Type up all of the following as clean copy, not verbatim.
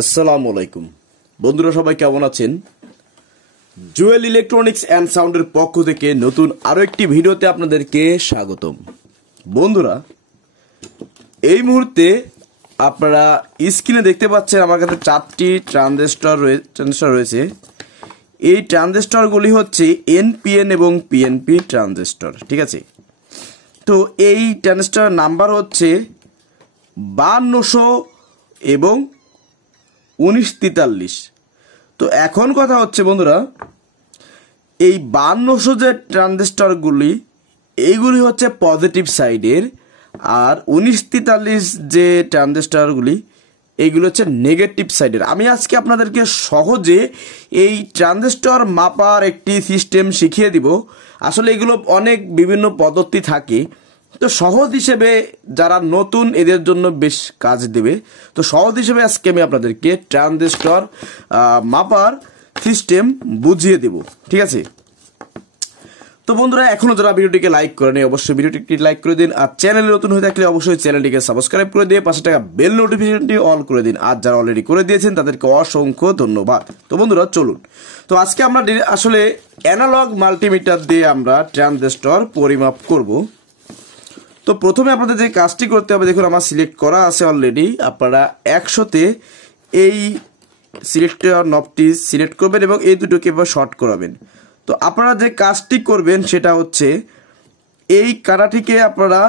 আসসালামু আলাইকুম বন্ধুরা, সবাই কেমন আছেন? জুয়েল ইলেকট্রনিক্স অ্যান্ড সাউন্ডের পক্ষ থেকে নতুন আরও একটি ভিডিওতে আপনাদেরকে স্বাগতম। বন্ধুরা, এই মুহূর্তে আপনারা স্ক্রিনে দেখতে পাচ্ছেন আমার কাছে 4টি ট্রানজিস্টর রয়েছে। এই ট্রানজিস্টরগুলি হচ্ছে এনপিএন এবং পিএনপি ট্রানজিস্টর, ঠিক আছে? তো এই ট্রানজিস্টর নাম্বার হচ্ছে 5200 এবং 1943। তো এখন কথা হচ্ছে বন্ধুরা, এই 5200 যে ট্রানজিস্টরগুলি এইগুলি হচ্ছে পজিটিভ সাইডের, আর 1943 যে ট্রানজিস্টরগুলি এইগুলো হচ্ছে নেগেটিভ সাইডের। আমি আজকে আপনাদেরকে সহজে এই ট্রানজিস্টর মাপার একটি সিস্টেম শিখিয়ে দিব। আসলে এগুলো অনেক বিভিন্ন পদ্ধতি থাকে, তো সহজ হিসেবে যারা নতুন এদের জন্য বেশ কাজ দেবে। তো সহজ হিসেবে আজকে আমি আপনাদেরকে ট্রানজিস্টর মাপার সিস্টেম বুঝিয়ে দেব, ঠিক আছে? তো বন্ধুরা, এখনো যারা ভিডিওটিকে লাইক করেনি অবশ্যই ভিডিওটিকে লাইক করে দিন, আর চ্যানেলে নতুন হয়ে থাকলে অবশ্যই চ্যানেলটিকে সাবস্ক্রাইব করে দিয়ে পাশে টাকা বেল নোটিফিকেশনটি অল করে দিন। আর যারা অলরেডি করে দিয়েছেন তাদেরকে অসংখ্য ধন্যবাদ। তো বন্ধুরা চলুন, তো আজকে আমরা আসলে অ্যানালগ মাল্টিমিটার দিয়ে আমরা ট্রানজিস্টর পরিমাপ করব। তো প্রথমে আপনাদের যে কাজটি করতে হবে, দেখুন আমার সিলেক্ট করা আছে অলরেডি। আপনারা 100-তে এই সিলেক্টর নবটি সিলেক্ট করবেন এবং এই দুটোকে এবার শর্ট করাবেন। তো আপনারা যে কাজটি করবেন সেটা হচ্ছে এই কাটাটিকে আপনারা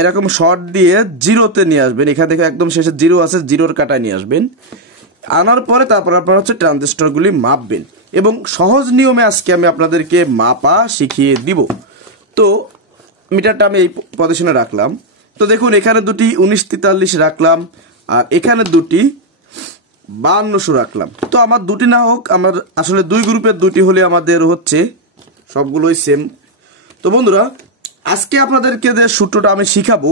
এরকম শর্ট দিয়ে 0-তে নিয়ে আসবেন। এখান থেকে একদম শেষে 0 আছে, 0-র কাটায় নিয়ে আসবেন। আনার পরে তারপর আপনারা হচ্ছে ট্রানজিস্টরগুলি মাপবেন এবং সহজ নিয়মে আজকে আমি আপনাদেরকে মাপা শিখিয়ে দিব। তো মিটারটা আমি এই পজিশনে রাখলাম। তো দেখুন, এখানে দুটি 1943 রাখলাম আর এখানে দুটি 5200 রাখলাম। তো আমার দুটি না হোক, আমার আসলে দুই গ্রুপের দুটি হলে আমাদের হচ্ছে সবগুলোই সেম। তো বন্ধুরা, আজকে আপনাদেরকে যে সূত্রটা আমি শিখাবো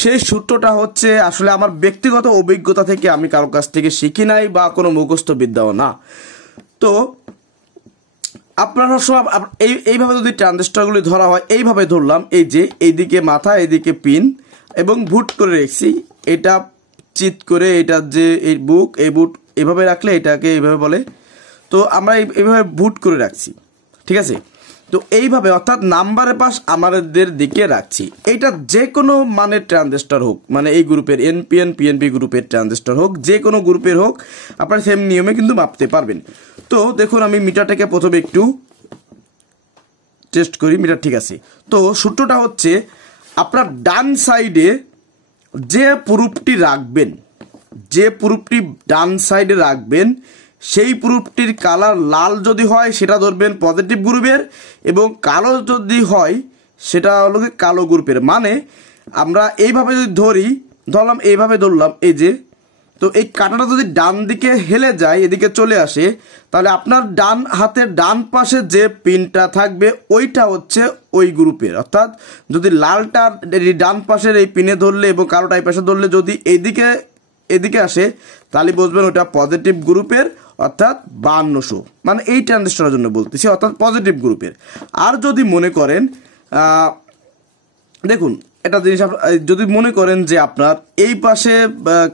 সেই সূত্রটা হচ্ছে আসলে আমার ব্যক্তিগত অভিজ্ঞতা থেকে, আমি কারো কাছ থেকে শিখি নাই বা কোনো মুখস্থ বিদ্যাও না। তো আপনারা সব এইভাবে যদি ট্রানজিস্টরগুলি ধরা হয়, এইভাবে ধরলাম, এই যে এইদিকে মাথা এইদিকে পিন এবং ভুট করে রেখেছি। এটা চিত করে, এটা যে এই বুক, এই বুট এইভাবে রাখলে এটাকে এইভাবে বলে। তো আমরা এইভাবে ভুট করে রাখছি, ঠিক আছে? তো এইভাবে অর্থাৎ নাম্বারের পাশ আমাদের দিকে রাখছি। এইটা যে কোনো মানের ট্রানজিস্টর হোক, মানে এই গ্রুপের এনপিএন পিএনপি গ্রুপের ট্রানজিস্টর হোক, যে কোনো গ্রুপের হোক, আপনারা সেম নিয়মে কিন্তু মাপতে পারবেন। তো দেখুন, আমি মিটারটাকে প্রথমে একটু টেস্ট করি, মিটার ঠিক আছে। তো সূত্রটা হচ্ছে আপনার ডান সাইডে যে প্রুফটি রাখবেন, যে প্রুফটি ডান সাইডে রাখবেন, সেই প্রুফটির কালার লাল যদি হয় সেটা ধরবেন পজিটিভ গ্রুপের, এবং কালো যদি হয় সেটা হলো কালো গ্রুপের। মানে আমরা এইভাবে যদি ধরলাম, এইভাবে ধরলাম, এই যে, তো এই কাঁটাটা যদি ডান দিকে হেলে যায়, এদিকে চলে আসে, তাহলে আপনার ডান হাতের ডান পাশে যে পিনটা থাকবে ওইটা হচ্ছে ওই গ্রুপের। অর্থাৎ যদি লালটা ডান পাশের এই পিনে ধরলে এবং কালোটা এই পাশে ধরলে যদি এদিকে আসে, তাহলে বুঝবেন ওটা পজিটিভ গ্রুপের, অর্থাৎ 5200। মানে এই ট্রানজিস্টরের জন্য বলতেছি, অর্থাৎ পজিটিভ গ্রুপের। আর যদি মনে করেন, দেখুন একটা জিনিস, যদি মনে করেন যে আপনার এই পাশে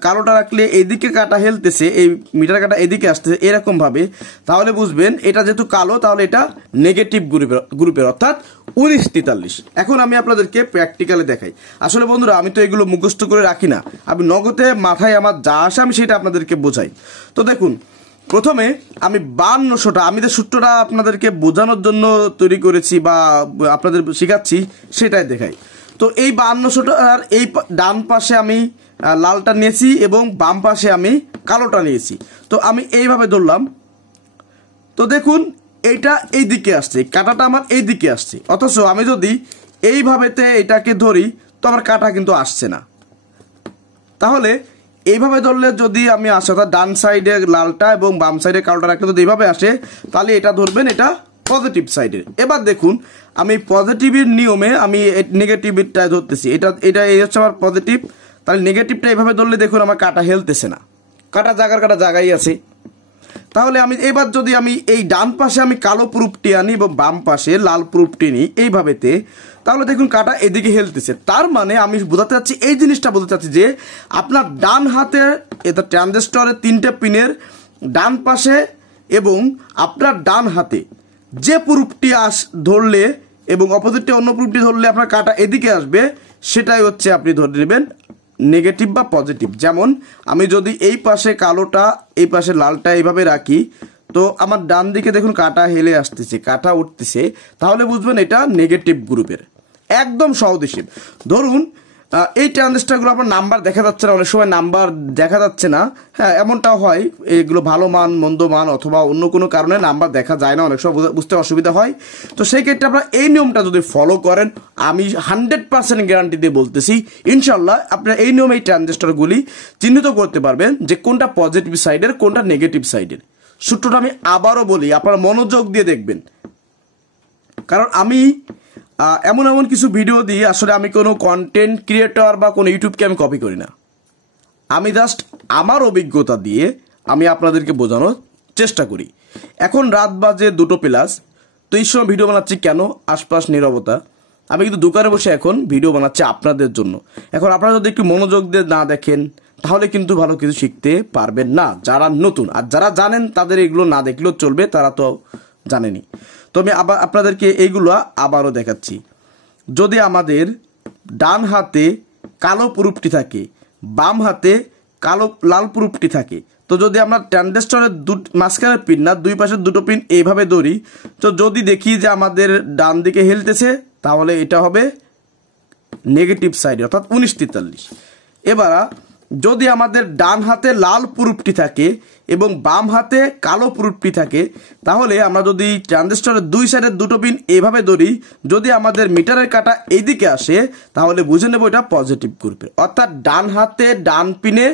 কালোটা রাখলে এইদিকে কাটা হেলতেছে, এই মিটার কাটা এদিকে আসতেছে এরকম ভাবে, তাহলে বুঝবেন এটা যেহেতু কালো, তাহলে এটা নেগেটিভ গ্রুপের অর্থাৎ 1943। এখন আমি আপনাদেরকে প্র্যাকটিক্যালি দেখাই। আসলে বন্ধুরা, আমি তো এগুলো মুখস্থ করে রাখি না, আমি নগদে মাথায় আমার যা আসে আমি সেটা আপনাদেরকে বোঝাই। তো দেখুন, প্রথমে আমি 5200টা, আমি যে সূত্রটা আপনাদেরকে বোঝানোর জন্য তৈরি করেছি বা আপনাদের শেখাচ্ছি সেটাই দেখাই। তো এই 5200টার এই ডান পাশে আমি লালটা নিয়েছি এবং বাম পাশে আমি কালোটা নিয়েছি। তো আমি এইভাবে ধরলাম। তো দেখুন, এইটা এই দিকে আসছে, কাঁটাটা আমার এই দিকে আসছে, অথচ আমি যদি এইভাবেতে এটাকে ধরি তো আমার কাঁটা কিন্তু আসছে না। তাহলে এইভাবে ধরলে যদি আমি আসে, অর্থাৎ ডান সাইডে লালটা এবং বাম সাইডে কালোটা রাখলে যদি এইভাবে আসে, তাহলে এটা ধরবেন এটা পজিটিভ সাইডের। এবার দেখুন, আমি পজিটিভের নিয়মে আমি নেগেটিভটা ধরতেছি, এটা এই হচ্ছে আমার পজিটিভ, তাহলে নেগেটিভটা এইভাবে ধরলে দেখুন আমার কাটা হেলতেছে না, কাটা জায়গায় আছে। তাহলে আমি এবার যদি আমি এই ডান পাশে আমি কালো প্রুফটি আনি এবং বাম পাশে লাল প্রুফটি নিই এইভাবেতে, তাহলে দেখুন কাটা এদিকে হেলতেছে। তার মানে আমি বোঝাতে চাচ্ছি, এই জিনিসটা বোঝাতে চাচ্ছি যে আপনার ডান হাতের এটা ট্রানজিস্টরের 3টে পিনের ডান পাশে এবং আপনার ডান হাতে যে প্রুফটি ধরলে এবং অপোজিটটি অন্য প্রুফটি ধরলে আপনার কাটা এদিকে আসবে, সেটাই হচ্ছে আপনি ধরে নেবেন নেগেটিভ বা পজিটিভ। যেমন আমি যদি এই পাশে কালোটা এই পাশে লালটা এইভাবে রাখি, তো আমার ডান দিকে দেখুন কাটা হেলে আসতেছে, কাটা উঠতেছে, তাহলে বুঝবেন এটা নেগেটিভ গ্রুপের। একদম সহজ হিসেব। ধরুন এই ট্রানজিস্টরগুলো আপনার নাম্বার দেখা যাচ্ছে না, অনেক সময় নাম্বার দেখা যাচ্ছে না, হ্যাঁ এমনটাও হয়, এগুলো ভালো মান মন্দ মান অথবা অন্য কোনো কারণে নাম্বার দেখা যায় না, অনেক সময় বুঝতে অসুবিধা হয়। তো সেই ক্ষেত্রে আপনারা এই নিয়মটা যদি ফলো করেন, আমি 100% গ্যারান্টি দিয়ে বলতেছি ইনশাল্লাহ আপনারা এই নিয়মে এই ট্রানজিস্টরগুলি চিহ্নিত করতে পারবেন যে কোনটা পজিটিভ সাইডের কোনটা নেগেটিভ সাইডের। সূত্রটা আমি আবারও বলি, আপনারা মনোযোগ দিয়ে দেখবেন, কারণ আমি এমন এমন কিছু ভিডিও দিই, আসলে আমি কোনো কন্টেন্ট ক্রিয়েটর বা কোনো ইউটিউবকে আমি কপি করি না, আমি জাস্ট আমার অভিজ্ঞতা দিয়ে আমি আপনাদেরকে বোঝানোর চেষ্টা করি। এখন রাত বাজে 2:00+, তো এই সময় ভিডিও বানাচ্ছি কেন? আশপাশ নীরবতা, আমি কিন্তু দোকানে বসে এখন ভিডিও বানাচ্ছি আপনাদের জন্য। এখন আপনারা যদি একটু মনোযোগ দিয়ে না দেখেন তাহলে কিন্তু ভালো কিছু শিখতে পারবেন না, যারা নতুন। আর যারা জানেন তাদের এগুলো না দেখলেও চলবে, তারা তো জানেনি। তো আমি আবার আপনাদেরকে এইগুলো আবারও দেখাচ্ছি। যদি আমাদের ডান হাতে কালো প্রুফটি থাকে, বাম হাতে লাল প্রুফটি থাকে, তো যদি আমরা ট্রানজিস্টরের মাঝখানের পিন না, দুই পাশের দুটো পিন এইভাবে ধরি, তো যদি দেখি যে আমাদের ডান দিকে হেলতেছে, তাহলে এটা হবে নেগেটিভ সাইডে, অর্থাৎ 1943। এবার যদি আমাদের ডান হাতে লাল প্রুফটি থাকে এবং বাম হাতে কালো প্রুফটি থাকে, তাহলে আমরা যদি ট্রানজিস্টরের দুই সাইডের দুটো পিন এইভাবে ধরি, যদি আমাদের মিটারের কাটা এইদিকে আসে, তাহলে বুঝে নেব এটা পজিটিভ গ্রুপে। অর্থাৎ ডান হাতে ডান পিনে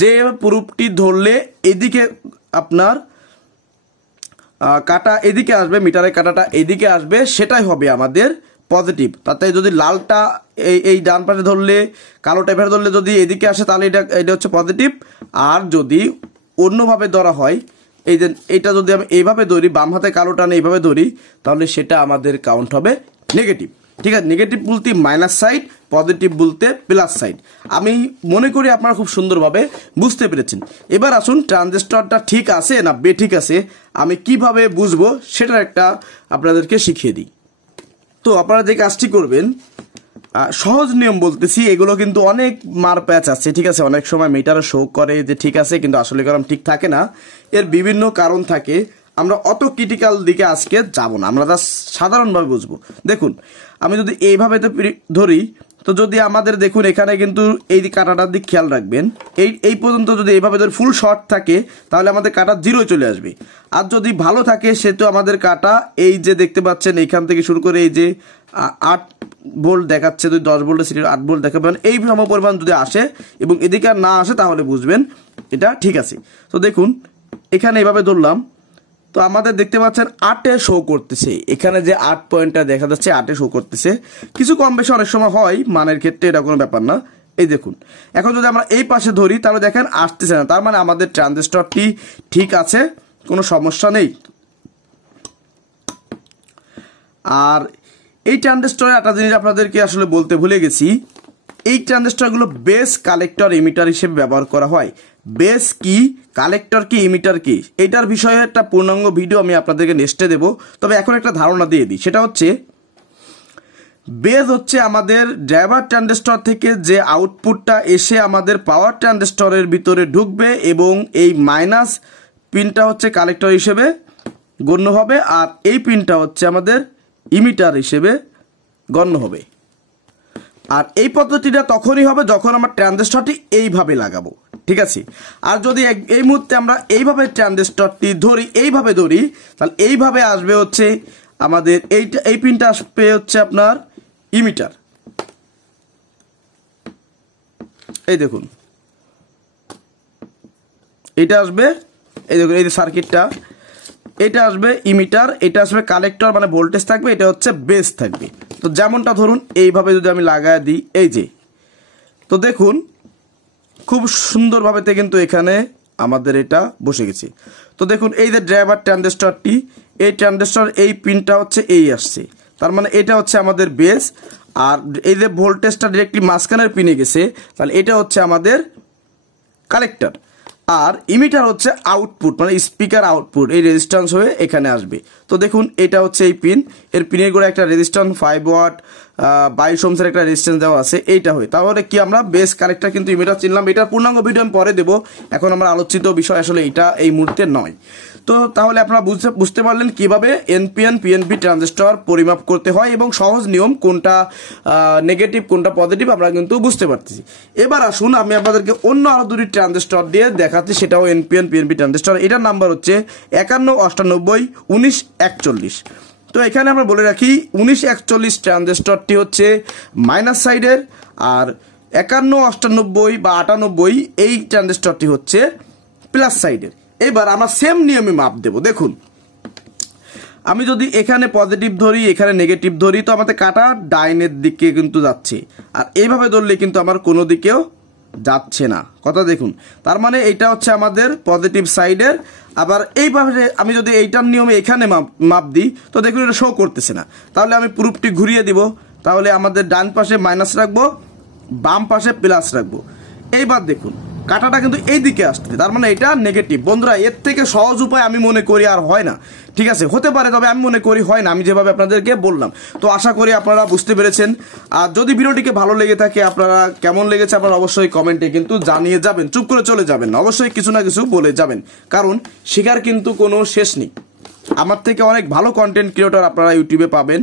যে প্রুফটি ধরলে এদিকে আপনার কাটা এদিকে আসবে, মিটারের কাটাটা এদিকে আসবে, সেটাই হবে আমাদের পজিটিভ। তাতে যদি লালটা এই ডান পাশে ধরলে, কালোটা এভাবে ধরলে যদি এদিকে আসে, তাহলে এটা হচ্ছে পজিটিভ। আর যদি অন্যভাবে ধরা হয়, এই যে এইটা যদি আমি এইভাবে ধরি, বাম হাতে কালোটা আমি এইভাবে ধরি, তাহলে সেটা আমাদের কাউন্ট হবে নেগেটিভ। ঠিক আছে, নেগেটিভ বলতে মাইনাস সাইড, পজিটিভ বলতে প্লাস সাইড। আমি মনে করি আপনারা খুব সুন্দরভাবে বুঝতে পেরেছেন। এবার আসুন ট্রানজিস্টরটা ঠিক আছে না বেঠিক আছে আমি কিভাবে বুঝবো সেটার একটা আপনাদেরকে শিখিয়ে দিই। তো আপনারা যে কাজটি করবেন, সহজ নিয়ম বলতেছি, এগুলো কিন্তু অনেক মার প্যাচ আছে, ঠিক আছে। অনেক সময় মিটারে শো করে যে ঠিক আছে, কিন্তু আসলে কারণ ঠিক থাকে না, এর বিভিন্ন কারণ থাকে। আমরা অত ক্রিটিক্যাল দিকে আজকে যাব না, আমরা জাস্ট সাধারণভাবে বুঝবো। দেখুন আমি যদি এইভাবে ধরি, তো যদি আমাদের দেখুন এখানে কিন্তু এই কাটাটার দিক খেয়াল রাখবেন, এই পর্যন্ত যদি এইভাবে ধরে ফুল শর্ট থাকে, তাহলে আমাদের কাটা 0 চলে আসবে। আর যদি ভালো থাকে সে তো আমাদের কাটা এই যে দেখতে পাচ্ছেন এইখান থেকে শুরু করে এই যে 8 ভোল্ট দেখাচ্ছে, যদি 10 ভোল্টের সিরিজ 8 ভোল্ট দেখাবেন, এই পরিমাণ যদি আসে এবং এদিকে আর না আসে, তাহলে বুঝবেন এটা ঠিক আছে। তো দেখুন এখানে এইভাবে ধরলাম, তো আমাদের দেখতে পাচ্ছেন 8-এ শো করতেছে, এখানে যে 8 পয়েন্টটা দেখা যাচ্ছে 8-এ শো করতেছে। কিছু কম বেশি অনেক সময় হয় মানের ক্ষেত্রে, এটা কোনো ব্যাপার না। এই দেখুন এখন যদি আমরা এই পাশে ধরি, তাহলে দেখেন আসতেছে না, তার মানে আমাদের ট্রানজিস্টরটি ঠিক আছে, কোনো সমস্যা নেই। আর এই ট্রানজিস্টরে একটা জিনিস আপনাদেরকে আসলে বলতে ভুলে গেছি, এই ট্রানজিস্টরগুলো বেস কালেক্টর ইমিটার হিসেবে ব্যবহার করা হয়। বেস কি, কালেক্টর কি, ইমিটার কি, এইটার বিষয়ে একটা পূর্ণাঙ্গ ভিডিও আমি আপনাদেরকে নেক্সটে দেবো। তবে এখন একটা ধারণা দিয়ে দিই, সেটা হচ্ছে বেস হচ্ছে আমাদের ড্রাইভার ট্রানজিস্টর থেকে যে আউটপুটটা এসে আমাদের পাওয়ার ট্রানজিস্টরের ভিতরে ঢুকবে, এবং এই মাইনাস পিনটা হচ্ছে কালেক্টর হিসেবে গণ্য হবে, আর এই পিনটা হচ্ছে আমাদের ইমিটার হিসেবে গণ্য হবে। আর এই পদ্ধতিটা তখনই হবে যখন আমরা ট্রানজিস্টরটি এইভাবে লাগাবো, ঠিক আছে। আর যদি এই মুহূর্তে আমরা এইভাবে ট্রানজিস্টরটি ধরি, এইভাবে ধরি, তাহলে এইভাবে আসবে হচ্ছে আমাদের এই পিনটা আসবে হচ্ছে আপনার ইমিটার। এই দেখুন এটা আসবে, এই দেখুন এই যে সার্কিটটা, এটা আসবে ইমিটার, এটা আসবে কালেক্টর, মানে ভোল্টেজ থাকবে, এটা হচ্ছে বেস থাকবে। তো যেমনটা ধরুন এইভাবে যদি আমি লাগায় দিই, এই যে, তো দেখুন খুব সুন্দরভাবে কিন্তু এখানে আমাদের এটা বসে গেছে। তো দেখুন এই যে ড্রাইভার ট্রানজিস্টরটি, এই ট্রানজিস্টর এই পিনটা হচ্ছে এই আসছে, তার মানে এটা হচ্ছে আমাদের বেস। আর এই যে ভোল্টেজটা ডিরেক্টলি মাঝখানের পিনে গেছে, তাহলে এটা হচ্ছে আমাদের কালেক্টর। আর ইমিটার হচ্ছে আউটপুট, মানে স্পিকার আউটপুট, এই রেজিস্ট্যান্স হয়ে এখানে আসবে। তো দেখুন এটা হচ্ছে এই পিন, এর পিনের করে একটা রেজিস্ট্যান্স 5 ওয়াট 22 ওহমের একটা রেজিস্ট্যান্স দেওয়া আছে, এইটা হয়। তাহলে কি আমরা বেস কালেক্টর কিন্তু ইমিটার চিনলাম। এটার পূর্ণাঙ্গ ভিডিও আমি পরে দেবো, এখন আমরা আলোচিত বিষয় আসলে এটা এই মুহূর্তে নয়। তো তাহলে আপনারা বুঝতে পারলেন কিভাবে এনপিএন পিএনপি ট্রানজিস্টর পরিমাপ করতে হয় এবং সহজ নিয়ম, কোনটা নেগেটিভ কোনটা পজিটিভ আমরা কিন্তু বুঝতে পারতেছি। এবার আসুন আমি আপনাদেরকে অন্য আরো দুটি ট্রানজিস্টর দিয়ে দেখাচ্ছি, সেটাও এনপিএন পিএনপি ট্রানজিস্টর। এটার নাম্বার হচ্ছে 5198 1941। তো এখানে আমরা বলে রাখি 1941 ট্রানজিস্টরটি হচ্ছে মাইনাস সাইডের, আর 5198 বা 98 এই ট্রানজিস্টরটি হচ্ছে প্লাস সাইডের। এবার আমরা সেম নিয়মে মাপ দেব। দেখুন আমি যদি এখানে পজিটিভ ধরি, এখানে নেগেটিভ ধরি, তো আমাদের কাটা ডাইনের দিকে কিন্তু যাচ্ছে, আর এইভাবে ধরলে কিন্তু আমার কোনো দিকেও যাচ্ছে না। কথা দেখুন, তার মানে এইটা হচ্ছে আমাদের পজিটিভ সাইডের। আবার এইভাবে আমি যদি এইটার নিয়মে এখানে মাপ দিই, তো দেখুন এটা শো করতেছে না। তাহলে আমি প্রুফটি ঘুরিয়ে দিব, তাহলে আমাদের ডান পাশে মাইনাস রাখবো, বাম পাশে প্লাস রাখবো। এইবার দেখুন কাটাটা কিন্তু এই দিকে আসছে, তার মানে এটা নেগেটিভ। বন্ধুরা এর থেকে সহজ উপায় আমি মনে করি আর হয় না, ঠিক আছে, হতে পারে, তবে আমি মনে করি হয় না, আমি যেভাবে আপনাদেরকে বললাম। তো আশা করি আপনারা বুঝতে পেরেছেন। আর যদি ভিডিওটিকে ভালো লেগে থাকে, আপনারা কেমন লেগেছে আপনারা অবশ্যই কমেন্টে কিন্তু জানিয়ে যাবেন, চুপ করে চলে যাবেন না, অবশ্যই কিছু না কিছু বলে যাবেন, কারণ শেখার কিন্তু কোনো শেষ নেই। আমার থেকে অনেক ভালো কন্টেন্ট ক্রিয়েটর আপনারা ইউটিউবে পাবেন,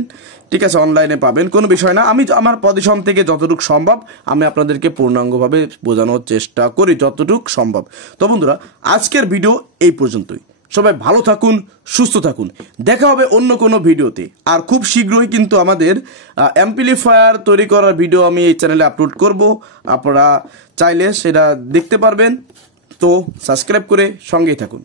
ঠিক আছে, অনলাইনে পাবেন, কোনো বিষয় না। আমি আমার পজিশন থেকে যতটুকু সম্ভব আমি আপনাদেরকে পূর্ণাঙ্গভাবে বোঝানোর চেষ্টা করি যতটুকু সম্ভব। তো বন্ধুরা আজকের ভিডিও এই পর্যন্তই। সবাই ভালো থাকুন, সুস্থ থাকুন, দেখা হবে অন্য কোনো ভিডিওতে। আর খুব শীঘ্রই কিন্তু আমাদের অ্যাম্পলিফায়ার তৈরি করার ভিডিও আমি এই চ্যানেলে আপলোড করব, আপনারা চাইলে সেটা দেখতে পারবেন। তো সাবস্ক্রাইব করে সঙ্গেই থাকুন।